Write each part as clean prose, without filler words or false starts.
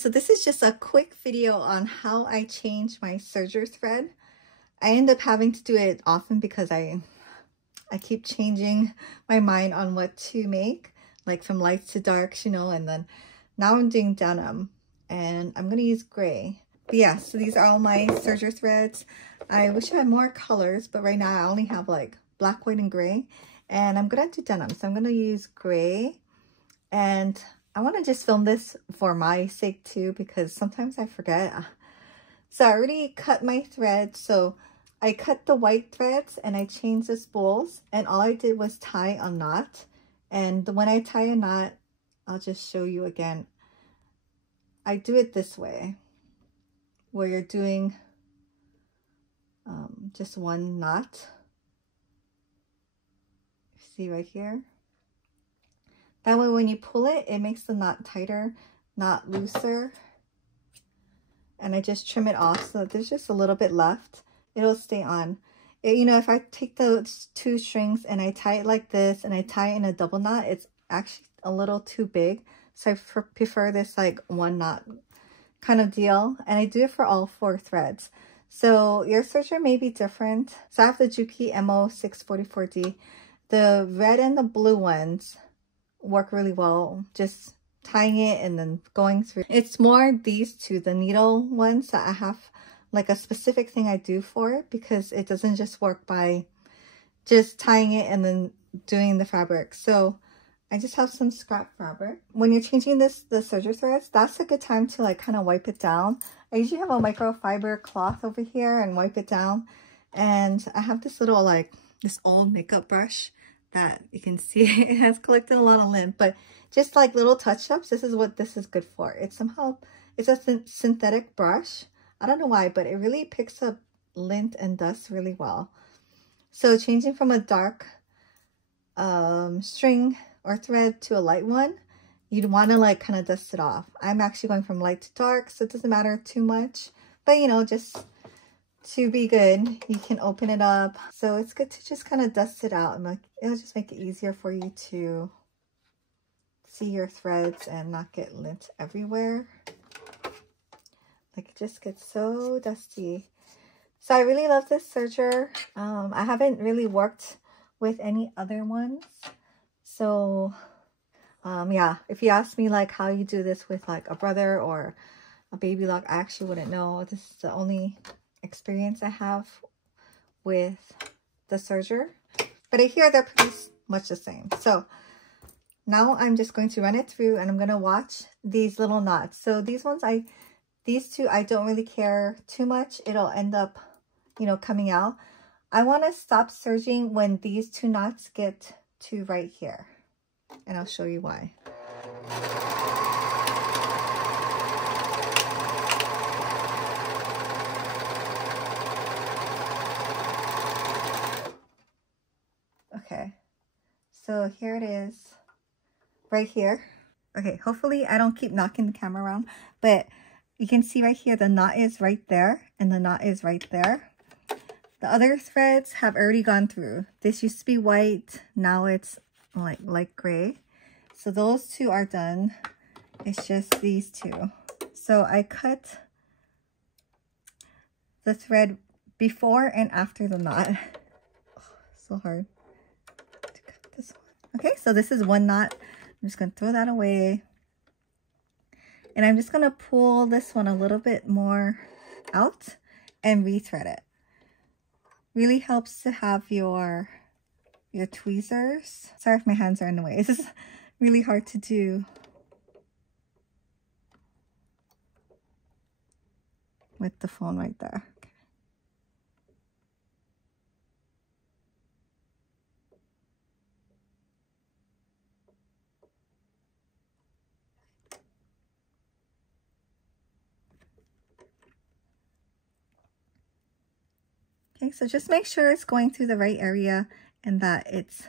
so this is just a quick video on how I change my serger thread. I end up having to do it often because I keep changing my mind on what to make, like from lights to darks, you know, and then now I'm doing denim and I'm gonna use gray. But yeah, so these are all my serger threads. I wish I had more colors, but right now I only have like black, white, and gray. And I'm gonna do denim, so I'm gonna use gray. And I wanna just film this for my sake too, because sometimes I forget. So I already cut my thread. So I cut the white threads and I changed the spools, and all I did was tie a knot. And when I tie a knot, I'll just show you again. I do it this way, where you're doing just one knot. See right here? That way when you pull it, it makes the knot tighter, not looser. And I just trim it off so that there's just a little bit left. It'll stay on. You know, if I take those two strings and I tie it like this and I tie it in a double knot, it's actually a little too big. So I prefer this like one knot kind of deal. And I do it for all 4 threads. So your serger may be different. So I have the Juki MO644D. The red and the blue ones work really well. Just tying it and then going through. It's more these two, the needle ones, that I have like a specific thing I do for it, because it doesn't just work by just tying it and then doing the fabric. So I just have some scrap fabric. When you're changing the serger threads, that's a good time to like kind of wipe it down. I usually have a microfiber cloth over here and wipe it down. And I have this little like this old makeup brush that you can see it has collected a lot of lint, but just like little touch-ups, this is what this is good for. It's a synthetic brush. I don't know why, but it really picks up lint and dust really well. So changing from a dark string or thread to a light one, you'd want to like kind of dust it off. I'm actually going from light to dark, so it doesn't matter too much. But you know, just to be good, you can open it up. So it's good to just kind of dust it out, and like it'll just make it easier for you to see your threads and not get lint everywhere. Like it just gets so dusty. So I really love this serger. I haven't really worked with any other ones. So yeah, if you ask me like how you do this with like a brother or a baby lock, I actually wouldn't know. This is the only experience I have with the serger. But I hear they're pretty much the same. So now I'm just going to run it through and I'm going to watch these little knots. So these two, I don't really care too much. It'll end up, you know, coming out. I want to stop serging when these 2 knots get to right here. And I'll show you why. Okay. So here it is. Right here. Okay, hopefully I don't keep knocking the camera around, but you can see right here, the knot is right there and the knot is right there. The other threads have already gone through. This used to be white, now it's like light gray. So those 2 are done. It's just these 2. So I cut the thread before and after the knot. Oh, so hard to cut this one. Okay, so this is 1 knot. I'm just going to throw that away. And I'm just going to pull this one a little bit more out and rethread it. Really helps to have your tweezers. Sorry if my hands are in the way. This is really hard to do with the phone right there. Okay, so just make sure it's going through the right area and that it's,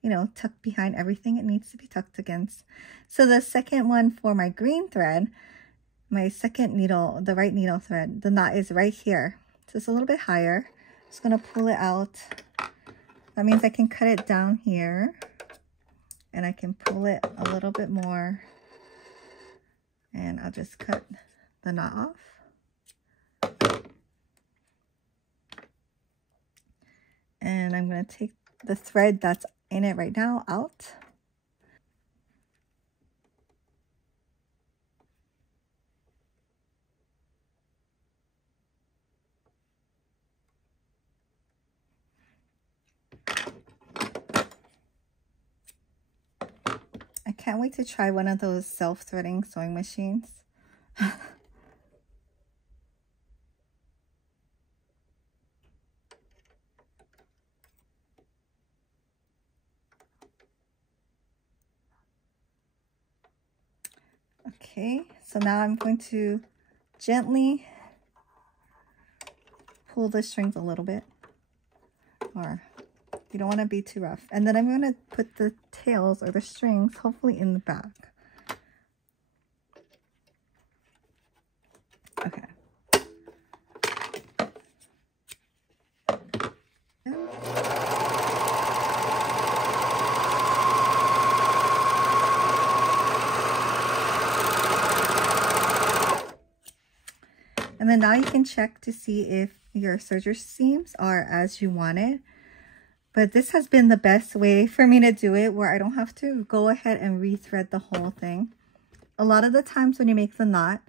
you know, tucked behind everything it needs to be tucked against. So the second one for my green thread, my second needle, the right needle thread, the knot is right here. So it's a little bit higher. Just going to pull it out. That means I can cut it down here and I can pull it a little bit more And I'll just cut the knot off. And I'm going to take the thread that's in it right now out. I can't wait to try one of those self-threading sewing machines. Okay, so now I'm going to gently pull the strings a little bit, or you don't want to be too rough. And then I'm going to put the tails or the strings hopefully in the back. Okay. And then now you can check to see if your serger seams are as you want it. But this has been the best way for me to do it, where I don't have to go ahead and rethread the whole thing. A lot of the times when you make the knot,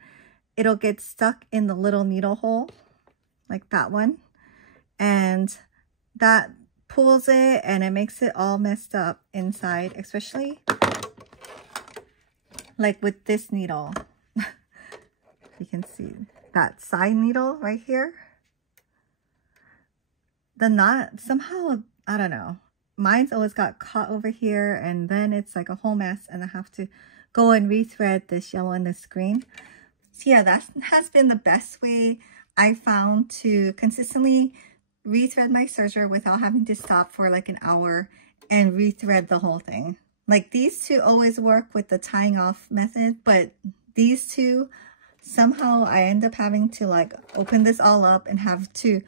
it'll get stuck in the little needle hole, like that one. And that pulls it and it makes it all messed up inside, especially like with this needle. You can see that side needle right here. The knot somehow, I don't know, mine's always got caught over here, and then it's like a whole mess, and I have to go and rethread this yellow and this green. So yeah, that has been the best way I found to consistently rethread my serger without having to stop for like an hour and rethread the whole thing. Like these two always work with the tying off method, but these two, somehow I end up having to like open this all up and have to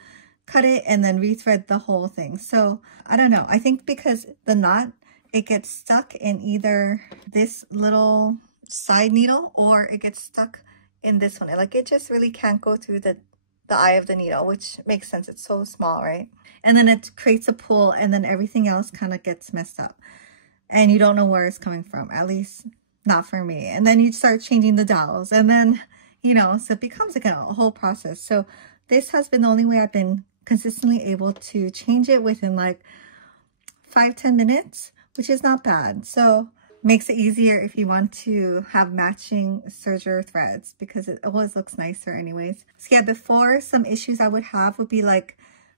cut it and then rethread the whole thing. So I don't know. I think because the knot, it gets stuck in either this little side needle or it gets stuck in this one. Like it just really can't go through the eye of the needle, which makes sense. It's so small, right? And then it creates a pull, and then everything else kind of gets messed up. And you don't know where it's coming from, at least not for me. And then you start changing the dowels, and then, you know, so it becomes like a whole process. So this has been the only way I've been consistently able to change it within like 5-10 minutes, which is not bad. So makes it easier if you want to have matching serger threads, because it always looks nicer anyways. So yeah, before, some issues I would have would be like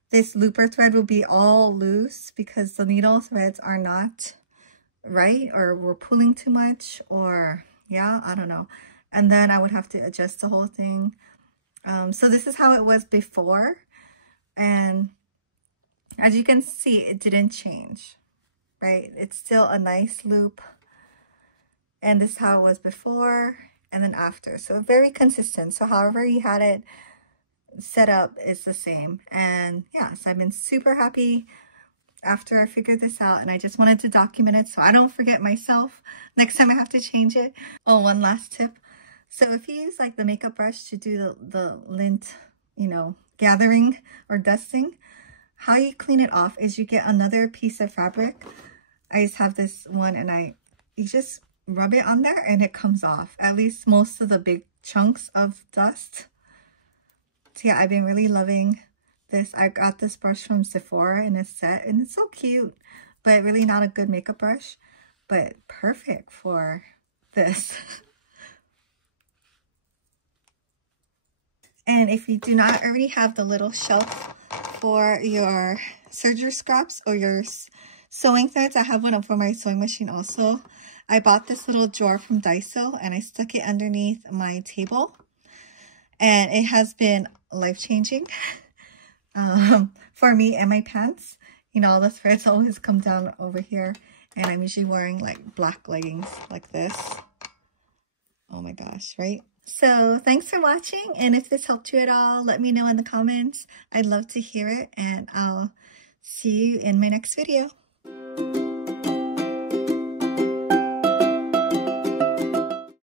this looper thread would be all loose because the needle threads are not right, or we're pulling too much, or yeah, I don't know. And then I would have to adjust the whole thing. So this is how it was before. And as you can see, it didn't change, right? It's still a nice loop. And this is how it was before and then after. So very consistent. So however you had it set up is the same. And yeah, so I've been super happy after I figured this out, and I just wanted to document it so I don't forget myself next time I have to change it. Oh, one last tip. So if you use like the makeup brush to do the lint, you know, gathering or dusting, how you clean it off is you get another piece of fabric. I just have this one, and you just rub it on there and it comes off, at least most of the big chunks of dust. So yeah, I've been really loving this. I got this brush from Sephora in a set, and it's so cute, but really not a good makeup brush, but perfect for this. And if you do not already have the little shelf for your serger scraps or your sewing threads, I have one for my sewing machine also. I bought this little drawer from Daiso, and I stuck it underneath my table, and it has been life-changing for me and my pants. You know, all the threads always come down over here, and I'm usually wearing like black leggings like this. Oh my gosh, right? So thanks for watching, and if this helped you at all, let me know in the comments. I'd love to hear it, and I'll see you in my next video.